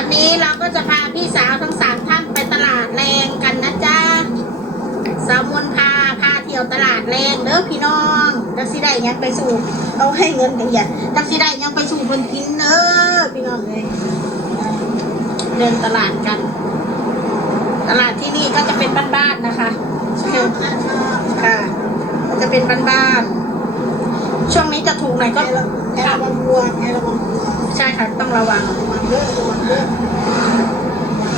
วันนี้เราก็จะพาพี่สาวทั้งสามท่านไปตลาดแรงกันนะจ๊ะสาวมนพาพาเที่ยวตลาดแรงเด้อพี่น้องทักซี่ได้ยังไปสู่เอาให้เงินกันอย่าทักซี่ได้ยังไปสู่บนกินเด้อพี่น้องเลยเดินตลาดกัน ตลาดที่นี่ก็จะเป็นบ้านๆนะคะชอบค่ะก็จะเป็นบ้านๆ ช่วงนี้จะถูกหน่อยก็แค่ระวังวัวแค่ระวังวัวใช่ค่ะต้องระวังระวังเยอะระวังเยอะ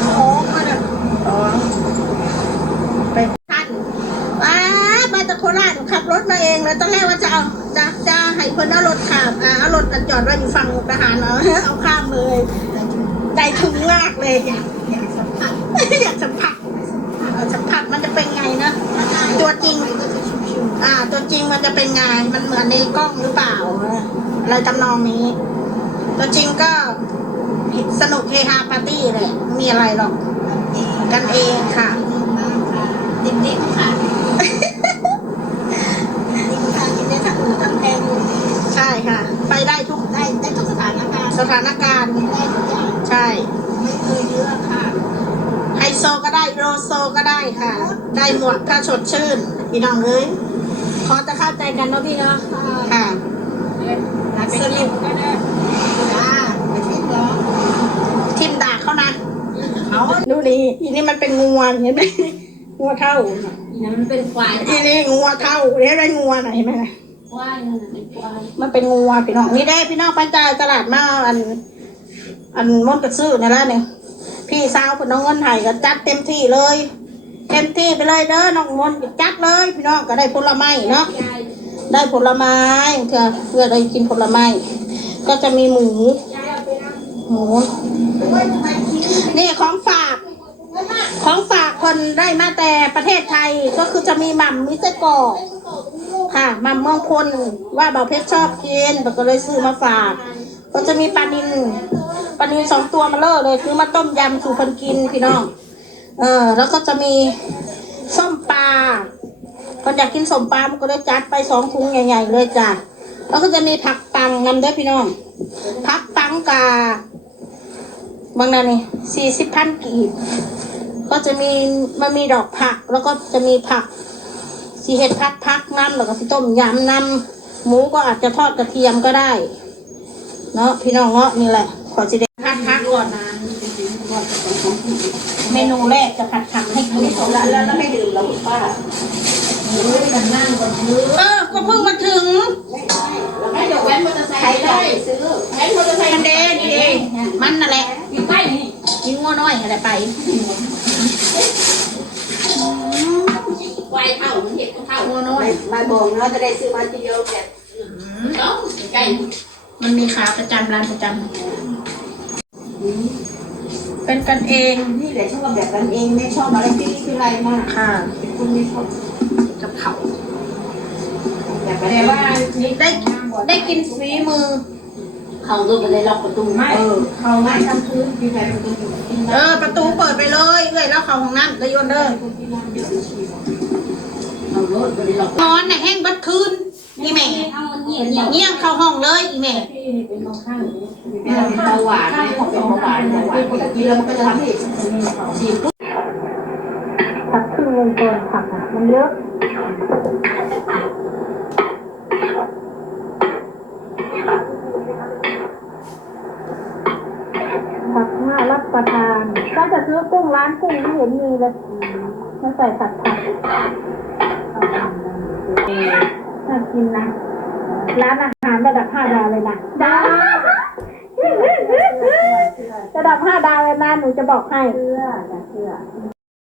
ท้องก็เนี่ยอ๋อไปท่านว้ามาจากโคราชขับรถมาเองเลยตอนแรกว่าจะเอาจะจะให้คนเอารถขับอ่าเอารถน่ะจอดไว้อยู่ฝั่งมุกดาหารเนาะเอาข้ามเลยใจถึงมากเลยอยากอยากสัมผัสอยากสัมผัสเอาสัมผัสมันจะเป็นไงนะ ตัวจริง ก็จะชิว อ่า ตัวจริง มันเป็นไงมันเหมือนในกล้องหรือเปล่าอะไรทำนองนี้ตัวจริงก็สนุกเฮฮาปาร์ตี้เลยมีอะไรหรอก กันเองค่ะ ดิบๆค่ะดิบๆค่ะกินได้ทั้งหมูทั้งแพงใช่ค่ะ ไปได้ทุกได้ได้ทุกสถานการณ์สถานการณ์ได้ทุกอย่างใช่ ไม่เคยเยอะค่ะไฮโซก็ได้โลโซก็ได้ค่ะ ได้หมดถ้าสดชื่นพี่น้องเอ้ย อจะเข้าใจกันเนาะพี่เนาะค่ะรักสนุกก็ได้จ้าไปชิมเหรอทิมด่าเขานะเขาดูนี่อีนี่มันเป็นงัวเห็นไหมงัวเท่าเนี่ยมันเป็นควายอีนี่งัวเท่าเรียกได้งัวไหนอยเห็นไหมควายนั่นน่ะเป็นควายมันเป็นงัวพี่น้องนี่ได้พี่น้องไปจ่ายตลาดมาอัน อันมดกระซื้อนี่ละเนี่ยพี่สาวคนน้องเงินไห้ก็จัดเต็มที่เลย เต็มที่ไปเลยเด้อน้องมนจัดเลยพี่น้องก็ได้ผลไม้เนาะได้ผลไม้เพื่อเพื่อได้กินผลไม้ ก็จะมีหมูหมูนี่ของฝาก ของฝากคนได้มาแต่ประเทศไทยก็คือจะมีหม่ำมิสกรอกค่ะหม่ำเมืองพลว่าเบาเพชรชอบกินก็เลยซื้อมาฝาก ก็จะมีปลานินปลานินสองตัวมาเลอเลยซื้อมาต้มยำสู่คนกินพี่น้อง เออ แล้วก็จะมีส้มปลาคนอยากกินส้มปลามันก็เลยจัดไปสองถุงใหญ่ๆเลยจ้ะแล้วก็จะมีผักปังนำด้วยพี่น้องผักปังกาบางนานี่สี่สิบพันกีบก็จะมีมันมีดอกผัก แล้วก็จะมีผักสีเห็ดพักพักน้ำแล้วก็สีต้มยำน้ำหมูก็อาจจะทอดกระเทียมก็ได้ เนาะพี่น้องเนาะนี่แหละ ขอจะได้พักพักก่อนนะ นูแรกจะผัดผักให้กินแล้วแล้วแล้วไม่ดื่มแล้วคุณป้าเฮ้ยมันนั่งบนพื้นเออก็เพิ่งมาถึงไม่ใช่แล้วให้เดี๋ยวแว้นมอเตอร์ไซใครค์ได้ได้ซื้อแว้นมอเตอร์ไซค์มันเดนเองมันนั่นแหละอยู่ใกล้นี่กินงัวน้อยอะไรไปควายเท่ามันเห็ดก็เท่างัวน้อยมาบอกเนาะจะได้ซื้อมาทีเดียวเนี่ยเนาะใกล้มันมีขาประจำร้านประจำ เป็นกันเองนี่แหละชอบแบบนั้นเองไม่ชอบอะไรที่ที่ไรมากค่ะเป็นคนไม่ชอบกับเขาแบบแต่ว่านี่ได้ได้กินฝีมือ เขาลูกไปเลยล็อกประตูไม่เออเขาไม่ทำพื้นที่ไหนมันก็อยู่ที่นั่นเออประตูเปิดไปเลยเลยแล้วเขาของน้ำเลยโยนเด้อที่นั่นเยอะชีวิตเขารถไปเลยล็อกนอนเนี่ยแห้งบัดคืนอีแม่ เอย่างเงี้ยงเข้าห้องเลยอีแม่เป็นข้างเป็นเบาหวานนะเป็นเบาหวานเบาหวานคนกินแล้วมันก็จะทำให้ชีวิตผักครึ่งวงกลมผักอะมันเยอะผักน่ารับประทานก็จะซื้อกุ้งร้านกุ้งไม่เห็นมีเลยไม่ใส่ผัดผักน่ากินนะ ร้านอาหารระดับห้าดาวเลยนะดาวระดับห้าดาวเลยนะหนูจะบอกให้ เชื่อนะเชื่อ